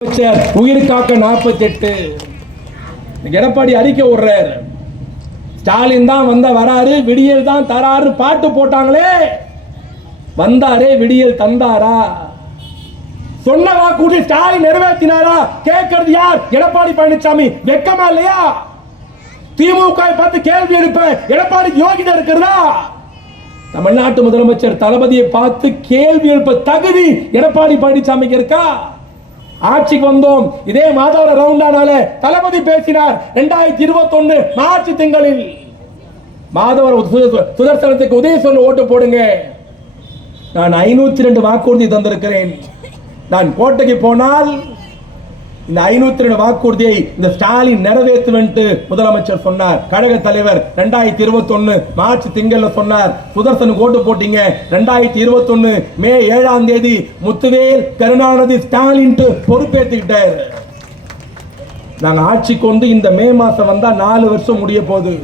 அமைச்சர் உயிர் காக்க நாற்பத்தி எட்டு எடப்பாடி அறிக்கை விடுறாரு ஸ்டாலின் தான் வந்த வராரு விடியல் தான் தராரு பாட்டு போட்டாங்களே. வந்தாரே விடியல் தந்தாரா? சொன்ன வாக்குறுதி ஸ்டாலின் நிறைவேற்றினாரா? கேட்கறது யார்? எடப்பாடி பழனிசாமி வெக்கமா இல்லையா? திமுக பார்த்து கேள்வி எழுப்பேன் எடப்பாடி யோகிதா இருக்கிறதா? தமிழ்நாட்டு முதலமைச்சர் தளபதியை பார்த்து கேள்வி எழுப்ப தகுதி எடப்பாடி பழனிசாமிக்கு இருக்கா? ஆட்சிக்கு வந்தோம். இதே மாதவர ரவுண்டானால தளபதி பேசினார். இரண்டாயிரத்தி இருபத்தி ஒன்னு மார்ச் திங்களில். மாதவர சுதர்சனத்துக்கு உதவி சொல்ல ஓட்டு போடுங்க. நான் ஐநூத்தி ரெண்டு வாக்குறுதி தந்திருக்கிறேன். நான் கோட்டைக்கு போனால் இந்த ஐநூத்தி ரெண்டு வாக்குறுதியை இந்த ஸ்டாலின் நிறைவேற்றுவன்ட்டு முதலமைச்சர் சொன்னார். கழக தலைவர் ரெண்டாயிரத்தி இருபத்தி ஒன்னு மார்ச் திங்கள்ல சொன்னார். சுதர்சன் ஓட்டு போட்டீங்க. ரெண்டாயிரத்தி இருபத்தி ஒன்னு மே ஏழாம் தேதி முத்துவேல் கருணாநிதி ஸ்டாலின் பொறுப்பேற்றுக்கிட்டார் நாங்க ஆட்சிக்கு வந்து இந்த மே மாசம் வந்தா நாலு வருஷம் முடிய போகுது.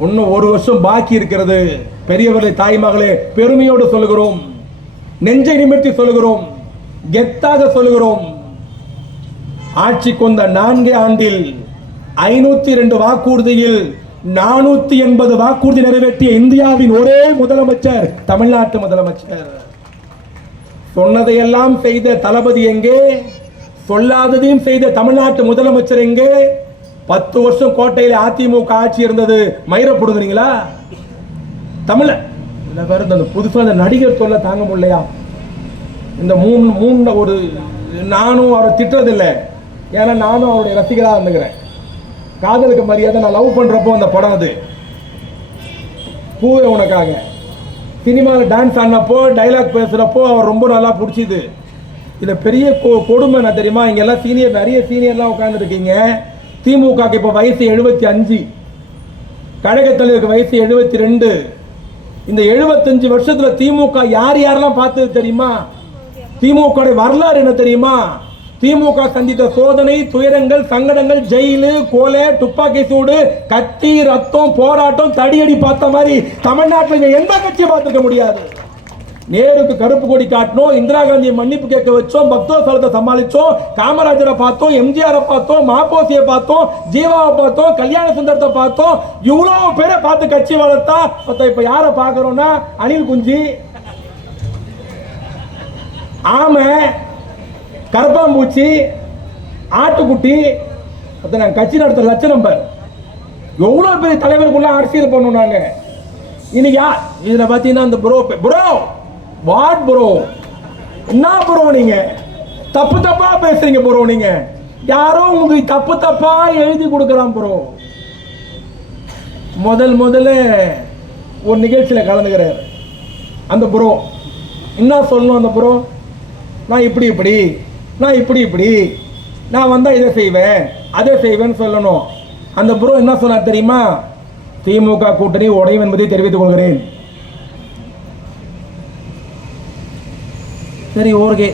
இன்னும் ஒரு வருஷம் பாக்கி இருக்கிறது. பெரியவர்களே தாய்மகளே பெருமையோடு சொல்லுகிறோம். நெஞ்சை நிமிர்த்தி சொல்லுகிறோம். கெத்தாக சொல்லுகிறோம். ஆட்சி கொண்ட நான்கே ஆண்டில் ஐநூத்தி ரெண்டு வாக்குறுதியில் நானூத்தி எண்பது வாக்குறுதி நிறைவேற்றிய இந்தியாவின் ஒரே முதலமைச்சர் தமிழ்நாட்டு முதலமைச்சர். சொன்னதையெல்லாம் செய்த தளபதி எங்கே? சொல்லாததையும் செய்த தமிழ்நாட்டு முதலமைச்சர் எங்கே? பத்து வருஷம் கோட்டையில் அதிமுக ஆட்சி இருந்தது. மயிரப்படுதுறீங்களா தமிழ இந்த புதுசாக இந்த நடிகர் சொல்ல தாங்க முடியலையா? இந்த மூணு மூணு ஒரு நானும் அவரை திட்டுறதில்லை. ஏன்னா நானும் அவருடைய ரசிகராக இருந்துக்கிறேன். காதலுக்கு மரியாதை நான் லவ் பண்ணுறப்போ அந்த படம் அது. பூவே உனக்காக. சினிமாவில் டான்ஸ் ஆடினப்போ டைலாக் பேசுகிறப்போ அவர் ரொம்ப நல்லா பிடிச்சிது. இதில் பெரிய கொ- கொடுமை என்ன தெரியுமா? இங்கெல்லாம் சீனியர் நிறைய சீனியர்லாம் உட்காந்துருக்கீங்க திமுகக்கு இப்போ வயசு எழுபத்தி அஞ்சு. கழகத் தலைவருக்கு வயசு எழுபத்தி ரெண்டு. இந்த எழுபத்தஞ்சு வருஷத்தில் திமுக யார் யாரெல்லாம் பார்த்தது தெரியுமா? திமுகவுடைய வரலாறு என்ன தெரியுமா? திமுக சந்தித்த சோதனை துயரங்கள் சங்கடங்கள் ஜெயிலு கொலை துப்பாக்கி சூடு கத்தி ரத்தம் போராட்டம் தடியடி பார்த்த மாதிரி தமிழ்நாட்டில் எந்த கட்சியை பார்த்துக்க முடியாது? நேருக்கு கருப்பு கொடி காட்டினோம் இந்திரா காந்தியை மன்னிப்பு கேட்க வச்சோம் பக்தோசலத்தை சமாளிச்சோம் காமராஜரை பார்த்தோம் எம்ஜிஆரை பார்த்தோம் மாப்போசியை பார்த்தோம் ஜீவாவை பார்த்தோம் கல்யாண சுந்தரத்தை பார்த்தோம். இவ்வளோ பேரை பார்த்து கட்சி வளர்த்தா மொத்தம் யாரை பார்க்குறோன்னா அனில் குஞ்சி. ஆமாம் கரப்பாம்பூச்சி ஆட்டுக்குட்டி அதை நாங்கள் கட்சி நடத்துகிற லட்சணம் பார். எவ்வளோ பெரிய தலைவருக்குள்ள அரசியல் பண்ணணும் நாங்கள் இன்னைக்கு யா இதில் பார்த்தீங்கன்னா அந்த ப்ரோ ப்ரோ வாட் ப்ரோ என்ன ப்ரோ நீங்கள் தப்பு தப்பாக பேசுகிறீங்க ப்ரோ நீங்கள் யாரோ உங்களுக்கு தப்பு தப்பாக எழுதி கொடுக்குறான் ப்ரோ முதல் முதல்ல ஒரு நிகழ்ச்சியில் கலந்துக்கிறார். அந்த ப்ரோ என்ன சொல்லணும் அந்த ப்ரோ நான் இப்படி இப்படி. நான் இப்படி இப்படி. நான் வந்தால் இதை செய்வேன் அதை செய்வேன்னு சொல்லணும். அந்த ப்ரோ என்ன சொன்னார் தெரியுமா? திமுக கூட்டணி உடையும் என்பதை தெரிவித்துக் கொள்கிறேன். சரி ஓகே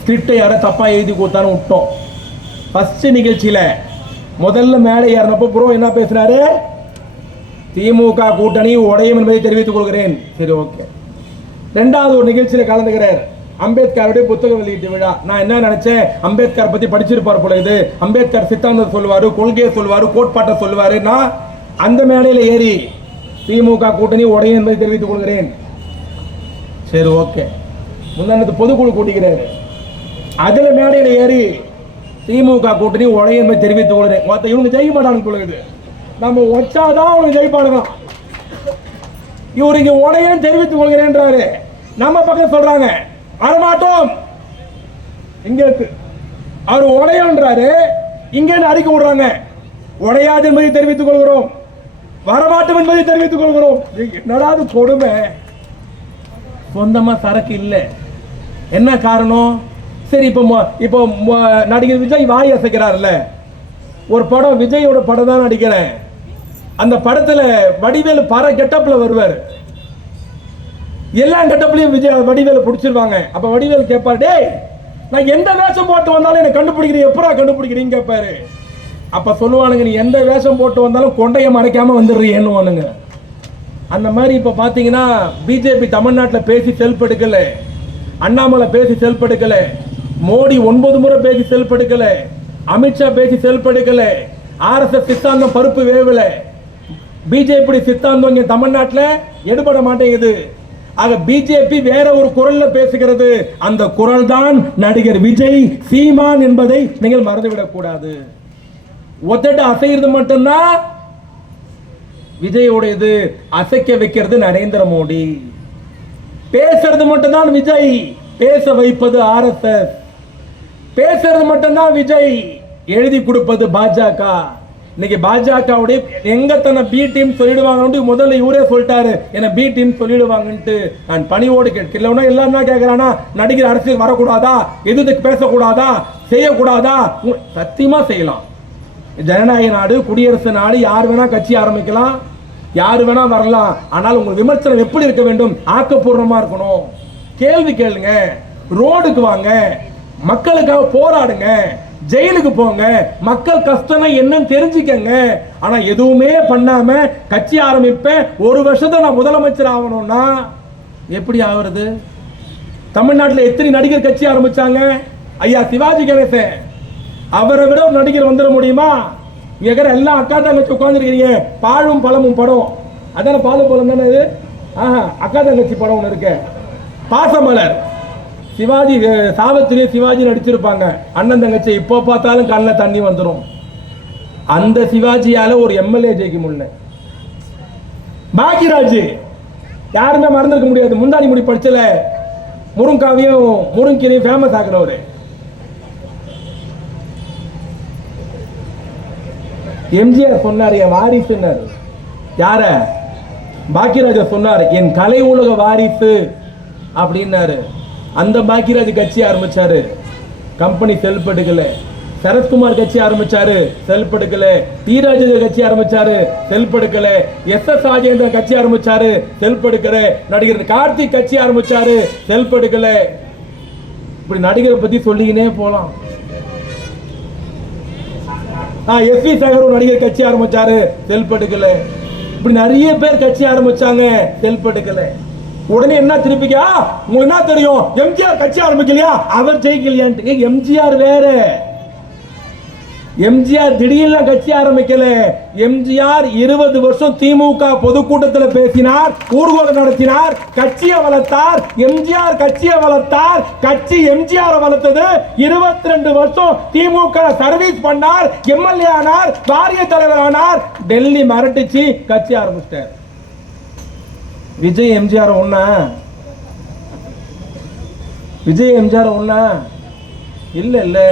ஸ்கிரிப்டை யாரோ தப்பாக எழுதி கொடுத்தான்னு விட்டோம். ஃபஸ்ட்டு நிகழ்ச்சியில் முதல்ல மேடை ஏறினப்போ ப்ரோ என்ன பேசுனாரு திமுக கூட்டணி உடையும் என்பதை தெரிவித்துக் கொள்கிறேன். சரி ஓகே ரெண்டாவது ஒரு நிகழ்ச்சியில் கலந்துக்கிறார். அம்பேத்கருடைய புத்தக வெளியீட்டு விழா. நான் என்ன நினைச்சேன்? அம்பேத்கர் பத்தி படிச்சிருப்பார் போல இது. அம்பேத்கர் சித்தாந்தம் சொல்லுவாரு கொள்கையை சொல்லுவாரு கோட்பாட்டை சொல்லுவாரு. நான் அந்த மேடையில் ஏறி திமுக கூட்டணி உடையும் என்பதை தெரிவித்துக் கொள்கிறேன். சரி ஓகே. முந்தானத்து பொதுக்குழு கூட்டிக்கிறாரு அதில் மேடையில் ஏறி திமுக கூட்டணி உடையும் என்பதை தெரிவித்துக் கொள்கிறேன். மற்ற இவங்க ஜெயிக்க மாட்டான்னு பொழுது நம்ம வச்சாதான் அவங்க ஜெயிப்பானுங்க இவர் இங்க உடையன்னு தெரிவித்துக் கொள்கிறேன்றாரு. நம்ம பக்கம் சொல்றாங்க. வரமாட்டோம். இங்க இருக்கு. அவர் உடையன்றாரு இங்க அறிக்கை விடுறாங்க உடையாது என்பதை தெரிவித்துக் கொள்கிறோம். வரமாட்டோம் என்பதை தெரிவித்துக் கொள்கிறோம். என்னடாது கொடுமை? சொந்தமா சரக்கு இல்லை. என்ன காரணம்? சரி இப்போ இப்போ நடிகர் விஜய் வாய் அசைக்கிறார்ல. ஒரு படம் விஜயோட படம் தான் நடிக்கிறேன். அந்த படத்துல வடிவேலு பற கெட்டப்பில் வருவார். எல்லா கெட்டப்லயும் விஜய் வடிவேல பிடிச்சிருவாங்க. அப்ப வடிவேலு கேட்பாரு டேய் நான் எந்த வேஷம் போட்டு வந்தாலும் என்ன கண்டுபிடிக்கிறீங்க எப்படா கண்டுபிடிக்கிறீங்க கேட்பாரு அப்ப சொல்லுவானுங்க நீ எந்த வேஷம் போட்டு வந்தாலும் கொண்டையை மறைக்காம வந்துடுறீங்கன்னுவானுங்க அந்த மாதிரி இப்போ பார்த்தீங்கன்னா பிஜேபி தமிழ்நாட்டில் பேசி செல்ஃப் எடுக்கல அண்ணாமலை பேசி செல்ஃப் எடுக்கல மோடி ஒன்பது முறை பேசி செல்ஃப் எடுக்கல அமித்ஷா பேசி செல்ஃப் எடுக்கல ஆர்எஸ்எஸ் சித்தாந்தம் பருப்பு வேவல. பிஜேபி சித்தாந்தம் இங்கே தமிழ்நாட்டில் எடுபட மாட்டேங்குது. ஆக பிஜேபி வேற ஒரு குரல்ல பேசுகிறது. அந்த குரல் தான் நடிகர் விஜய் சீமான் என்பதை நீங்கள் மறந்துவிடக் கூடாது. ஒத்தட்டு அசைகிறது மட்டும்தான் விஜயோடையது அசைக்க வைக்கிறது நரேந்திர மோடி. பேசுறது மட்டும்தான் விஜய் பேச வைப்பது ஆர்எஸ்எஸ் பேசுறது மட்டும்தான் விஜய் எழுதி கொடுப்பது பாஜக இன்னைக்கு பாஜகவுடைய எங்க தன்னை பி டீம் சொல்லிடுவாங்கன்னு முதல்ல இவரே சொல்லிட்டாரு. என்ன பி டீம் சொல்லிடுவாங்கன்ட்டு நான் பணியோடு கேட்கல எல்லாரும் என்ன கேட்கறானா நடிகர் அரசியல் வரக்கூடாதா? எதுக்கு பேசக்கூடாதா? செய்யக்கூடாதா? உ- சத்தியமா செய்யலாம். ஜனநாயக நாடு குடியரசு நாடு யார் வேணா கட்சி ஆரம்பிக்கலாம். யார் வேணா வரலாம். ஆனால் உங்கள் விமர்சனம் எப்படி இருக்க வேண்டும்? ஆக்கப்பூர்வமா இருக்கணும். கேள்வி கேளுங்க. ரோடுக்கு வாங்க. மக்களுக்காக போராடுங்க. ஜெயிலுக்கு போங்க. மக்கள் கஷ்டம்னா என்னன்னு தெரிஞ்சுக்கங்க. ஆனா எதுவுமே பண்ணாம கட்சி ஆரம்பிப்பேன் ஒரு வருஷத்தை நான் முதலமைச்சர் ஆகணும்னா எப்படி ஆகுறது? தமிழ்நாட்டில் எத்தனை நடிகர் கட்சி ஆரம்பிச்சாங்க? ஐயா சிவாஜி கணேசன். அவரை விட ஒரு நடிகர் வந்துட முடியுமா? இங்க இருக்கிற எல்லா அக்கா தங்கச்சி உட்காந்துருக்கீங்க பாழும் பழமும் படம். அதான பாலும் பழம் தானே இது? ஆஹா அக்கா தங்கச்சி படம் ஒன்று இருக்கு. பாசமலர். சிவாஜி அஹ், சிவாஜி நடிச்சிருப்பாங்க. அண்ணன் தங்கச்சி இப்போ பார்த்தாலும் கண்ணில் தண்ணி வந்துடும் அந்த சிவாஜியால் ஒரு எம்எல்ஏ ஜெயிக்க முடியல. பாக்கியராஜ் யாருமே மறந்துருக்க முடியாது. முந்தாடி முடி படிச்சல முருங்காவையும் முருங்கீரையும் ஃபேமஸ் ஆகிறவர் எம்ஜிஆர் சொன்னார் என் வாரிசுன்னாரு யார? பாக்கியராஜ சொன்னார் என் கலை உலக வாரிசு அப்படின்னாரு. அந்த பாக்கியராஜ் கட்சி ஆரம்பிச்சாரு. கம்பெனி செல்படுக்கலை எடுக்கல சரத்குமார் கட்சி ஆரம்பிச்சாரு. செல்ஃப் எடுக்கல டி ராஜேந்திர கட்சி ஆரம்பிச்சாரு. செல்ஃப் எடுக்கல எஸ் எஸ் ராஜேந்திரன் கட்சி ஆரம்பிச்சாரு. செல்ஃப் எடுக்கல நடிகர் கார்த்திக் கட்சி ஆரம்பிச்சாரு. செல்ஃப் எடுக்கல இப்படி நடிகரை பத்தி சொல்லிக்கினே போலாம். எஸ் வி சேகர் நடிகர் கட்சி ஆரம்பிச்சாரு. செல்ஃப் எடுக்கல இப்படி நிறைய பேர் கட்சி ஆரம்பிச்சாங்க. செல்ஃப் எடுக்கல உடனே என்ன திருப்பிக்கா? உங்களுக்கு என்ன தெரியும்? எம்ஜிஆர் கட்சி ஆரம்பிக்கலையா? அவர் ஜெயிக்கலையான்ட்டு எம்ஜிஆர் வேற. எம்ஜிஆர் திடீர்னு கட்சி ஆரம்பிக்கல. எம்ஜிஆர் இருபது வருஷம் திமுக பொதுக்கூட்டத்தில் பேசினார் ஊர்வலம் நடத்தினார் கட்சியை வளர்த்தார் எம்ஜிஆர் கட்சியை வளர்த்தார் கட்சி எம்ஜிஆர் வளர்த்தது. இருபத்தி ரெண்டு வருஷம் திமுக சர்வீஸ் பண்ணார் எம்எல்ஏ ஆனார் வாரிய தலைவர் ஆனார். டெல்லி மிரட்டிச்சு கட்சி ஆரம்பிச்சிட்டார். விஜய் எம்ஜிஆர் ஒன்றா விஜய் எம்ஜிஆர் ஒன்றா இல்லை இல்லை.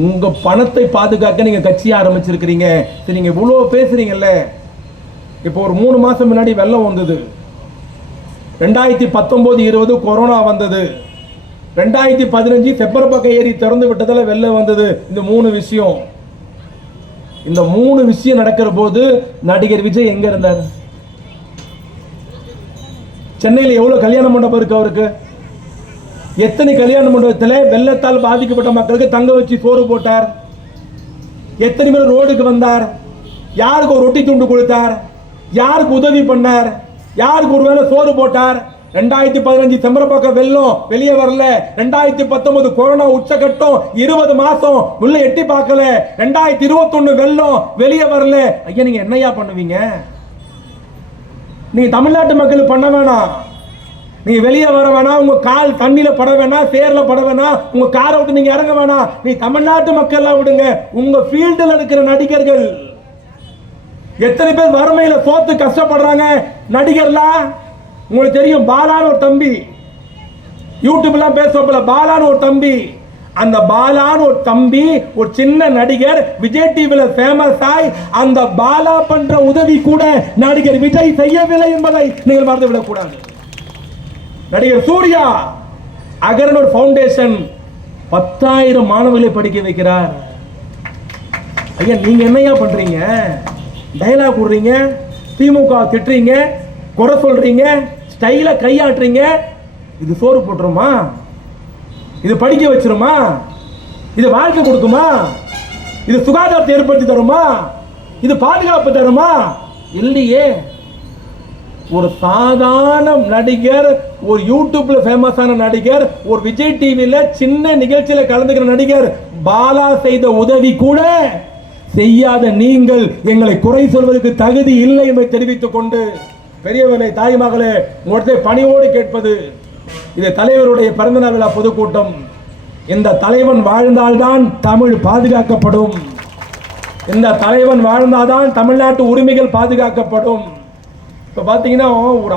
உங்கள் பணத்தை பாதுகாக்க நீங்கள் கட்சி ஆரம்பிச்சிருக்கிறீங்க. சரி நீங்கள் இவ்வளோ பேசுகிறீங்கல்ல இப்போ ஒரு மூணு மாதம் முன்னாடி வெள்ளம் வந்தது. ரெண்டாயிரத்தி பத்தொம்போது இருபது கொரோனா வந்தது. ரெண்டாயிரத்தி பதினஞ்சு செப்பரப்பக்க ஏரி திறந்து விட்டதில் வெள்ளம் வந்தது. இந்த மூணு விஷயம். இந்த மூணு விஷயம் நடக்கிற போது நடிகர் விஜய் எங்கே இருந்தார்? சென்னையில் எவ்வளோ கல்யாண மண்டபம் இருக்கு அவருக்கு? எத்தனை கல்யாண மண்டபத்தில் வெள்ளத்தால் பாதிக்கப்பட்ட மக்களுக்கு தங்க வச்சு சோறு போட்டார்? எத்தனை பேர் ரோடுக்கு வந்தார்? யாருக்கு ஒரு ரொட்டி துண்டு கொடுத்தார்? யாருக்கு உதவி பண்ணார்? யாருக்கு ஒரு வேளை சோறு போட்டார்? ரெண்டாயிரத்தி பதினஞ்சு செம்பரப்பாக்கம் வெள்ளம் வெளியே வரல. ரெண்டாயிரத்தி பத்தொன்பது கொரோனா உச்சகட்டம் இருபது மாசம் உள்ள எட்டி பார்க்கல. ரெண்டாயிரத்தி இருபத்தொன்னு வெள்ளம் வெளியே வரல. ஐயா நீங்க என்னையா பண்ணுவீங்க? நீ தமிழ்நாட்டு மக்கள் பண்ண வேணாம். நீ வெளியே வர வேணாம் உங்க கால் தண்ணியில பட வேணாம் சேர்ல பட வேணாம் உங்க காரை விட்டு நீங்க இறங்க வேணாம். நீ தமிழ்நாட்டு மக்கள்லாம் விடுங்க. உங்க ஃபீல்டில் இருக்கிற நடிகர்கள். எத்தனை பேர் வறுமையில சோத்து கஷ்டப்படுறாங்க? நடிகர்லாம் உங்களுக்கு தெரியும் பாலான்னு ஒரு தம்பி. யூடியூப்லாம் பேசுறப்பல பாலான்னு ஒரு தம்பி. அந்த பாலான்னு ஒரு தம்பி ஒரு சின்ன நடிகர் விஜய் டிவில ஃபேமஸ் ஆய் அந்த பாலா பண்ற உதவி கூட நடிகர் விஜய் செய்யவில்லை என்பதை நீங்கள் மறந்து விடக்கூடாது நடிகர் சூர்யா அகரனூர் ஃபவுண்டேஷன் பத்தாயிரம் மாணவர்களை படிக்க வைக்கிறார். ஐயா நீங்க என்னையா பண்றீங்க? டைலாக் விடுறீங்க திமுக திட்டுறீங்க குறை சொல்றீங்க ஸ்டைல கையாட்டுறீங்க இது சோறு போட்டுருமா? இது படிக்க வச்சிருமா? இது வாழ்க்கை கொடுக்குமா? இது சுகாதாரத்தை ஏற்படுத்தி தருமா? இது பாதுகாப்பு தருமா? இல்லையே. ஒரு சாதாரண நடிகர் ஒரு யூடியூப்ல ஃபேமஸான நடிகர் ஒரு விஜய் டிவியில் சின்ன நிகழ்ச்சியில கலந்துக்கிற நடிகர் பாலா செய்த உதவி கூட செய்யாத நீங்கள் எங்களை குறை சொல்வதற்கு தகுதி இல்லை என்பதை தெரிவித்துக் கொண்டு பெரியவர்களை தாய் மகளே உங்களுடைய பணியோடு கேட்பது இது தலைவருடைய பிறந்தநாள் விழா பொதுக்கூட்டம். இந்த தலைவன் வாழ்ந்தால்தான் தமிழ் பாதுகாக்கப்படும். இந்த தலைவன் வாழ்ந்தாதான் தமிழ்நாட்டு உரிமைகள் பாதுகாக்கப்படும். இப்போ பார்த்தீங்கன்னா ஒரு